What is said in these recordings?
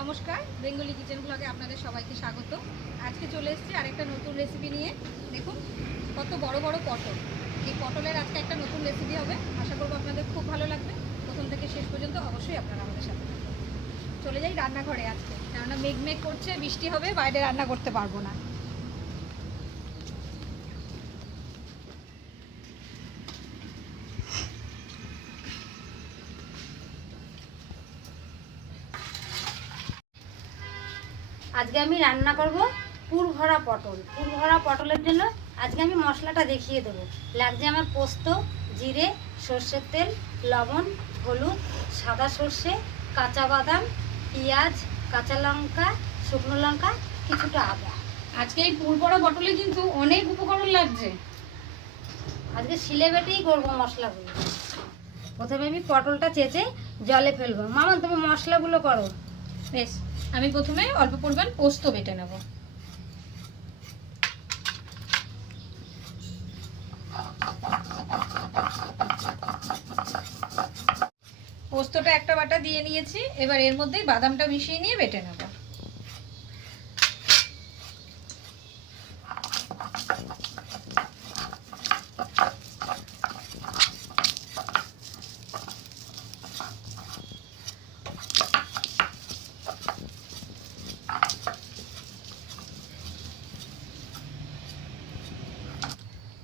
নমস্কার, Bengali kitchen ব্লগে আপনাদের সবাইকে স্বাগত। আজকে চলে এসেছি আরেকটা নতুন রেসিপি নিয়ে। দেখুন, কত বড় বড় পটল। এই পটলের আজকে একটা নতুন রেসিপি হবে। আশা করব আপনাদের খুব ভালো লাগবে। প্রথম থেকে শেষ পর্যন্ত অবশ্যই আপনারা আমাদের সাথে। চলে যাই রান্নাঘরে আজকে। কেননা মেঘ মেঘ করছে, বৃষ্টি হবে, বাইরে রান্না করতে পারব না। আজকে আমি রান্না করব পুর ভরা পটল। পুর ভরা পটলের জন্য আজকে আমি মশলাটা দেখিয়ে দেবো। লাগছে আমার পোস্ত জিরে সর্ষের তেল লবণ হলুদ সাদা সর্ষে কাঁচা বাদাম পেঁয়াজ কাঁচা লঙ্কা শুকনো লঙ্কা কিছুটা আদা। আজকে এই পুরবড়া পটলে কিন্তু অনেক উপকরণ লাগছে। আজকে শিলে বেটেই করব মশলাগুলো। প্রথমে আমি পটলটা চেঁচে জলে ফেলব। মামা তুমি মশলাগুলো করো। বেশ। আমি প্রথমে অল্প পরিমাণ পোস্ত বেটে নেব। পোস্তটা একটা বাটা দিয়ে নিয়েছি, এবার এর মধ্যেই বাদামটা মিশিয়ে নিয়ে বেটে নেব।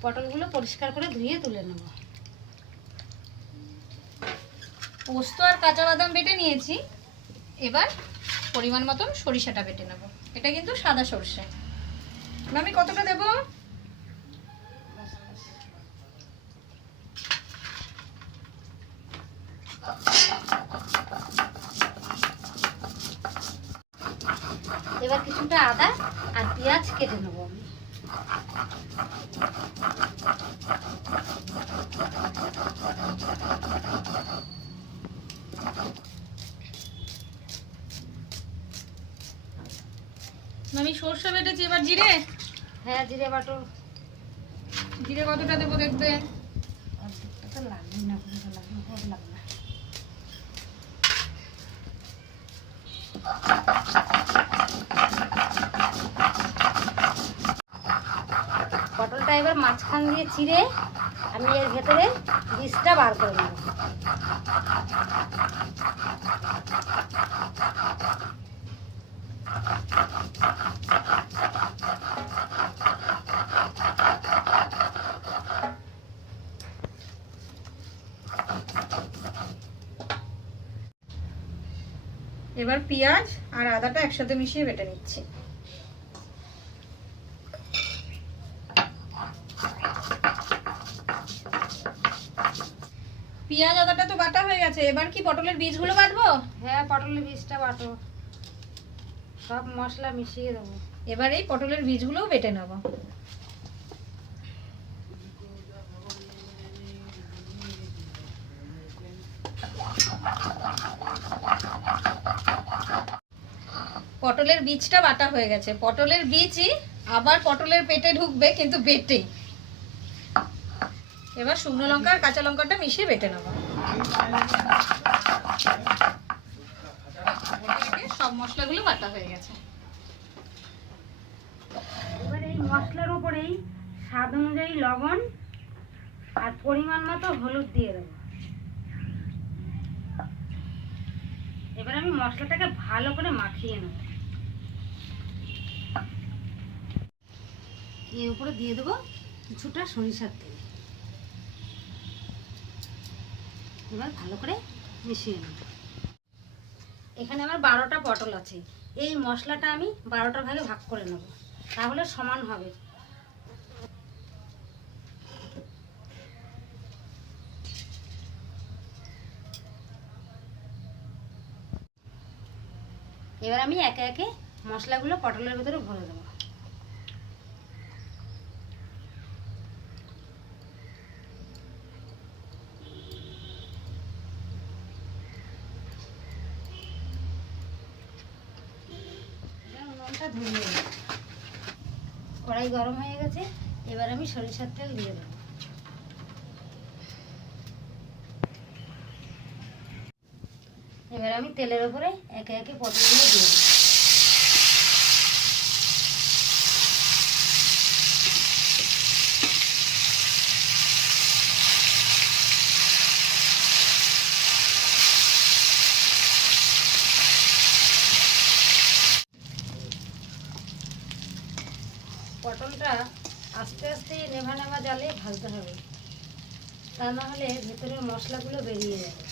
পটলগুলো পরিষ্কার করে ধুয়ে তুলে নেব। পোস্ত আর কাঁচা বাদাম বেটে নিয়েছি। এবার পরিমাণ মতন সরিষাটা বেটে নেব। এটা কিন্তু সাদা সর্ষে। আমি কতটা দেব? এবার কিছুটা আদা আর পেঁয়াজ কেটে নেব। আমি সর্ষে বেটেছি এবার জিরে? হ্যাঁ জিরে বাটো। জিরে কতটা দেবো দেখবে? তো লাগবে না লাগবে লাগবে না। পটলটা এবার মাঝখান দিয়ে চিড়ে আমি এর ভেতরে বীজটা বার করে নেব। এবার পেঁয়াজ আর আদাটা একসাথে মিশিয়ে বেটে নিচ্ছি। পেঁয়াজ, আদাটা তো বাটা হয়ে গেছে। এবার কি পটলের বীজগুলো বাটবো? হ্যাঁ পটলের বীজটা বাটো সব মশলা মিশিয়ে দেবো। এবার এই পটলের বীজগুলোও বেটে নেব। পটলের বীজটা বাটা হয়ে গেছে। পটলের বীজই আবার পটলের পেটে ঢুকবে, কিন্তু বেটে। এবার শুকনো লঙ্কা আর কাঁচা লঙ্কাটা মিশিয়ে বেটে নেব। সব মশলাগুলো বাটা হয়ে গেছে। এবার এই মশলার উপরেই স্বাদ অনুযায়ী লবণ আর পরিমাণ মতো হলুদ দিয়ে দেবো। এবার আমি মশলাটাকে ভালো করে মাখিয়ে নেব। এর উপরে দিয়ে দেবো কিছুটা সরিষার তেল। এবার ভালো করে মিশিয়ে নেব। এখানে আমার বারোটা পটল আছে। এই মশলাটা আমি বারোটা ভাগে ভাগ করে নেব। তাহলে সমান হবে। এবার আমি একে একে মশলাগুলো পটলের ভেতরে ভরে দেবো। এবার ধুয়ে দেবো। কড়াই গরম হয়ে গেছে, এবার আমি সরিষার তেল দিয়ে দেব এবার আমি তেলের ওপরে একে একে পটলগুলো দিয়ে দিই নেভা নেভা জালে ভাজতে হবে। তা না হলে ভেতরের মশলাগুলো বেরিয়ে যাবে।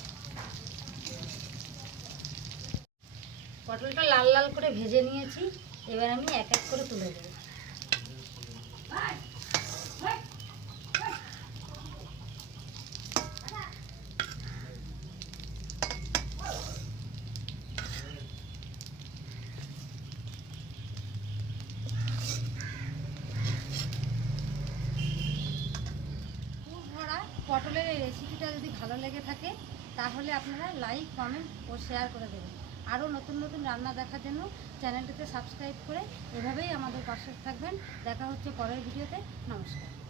পটলটা লাল লাল করে ভেজে নিয়েছি। এবার আমি এক এক করে তুলে দেবো পুর ভরা পটলের এই রেসিপিটা যদি ভালো লেগে থাকে, তাহলে আপনারা লাইক কমেন্ট ও শেয়ার করে দেবেন। আরও নতুন নতুন রান্না দেখার জন্য চ্যানেলটিতে সাবস্ক্রাইব করে এভাবেই আমাদের পাশে থাকবেন। দেখা হচ্ছে পরের ভিডিওতে। নমস্কার।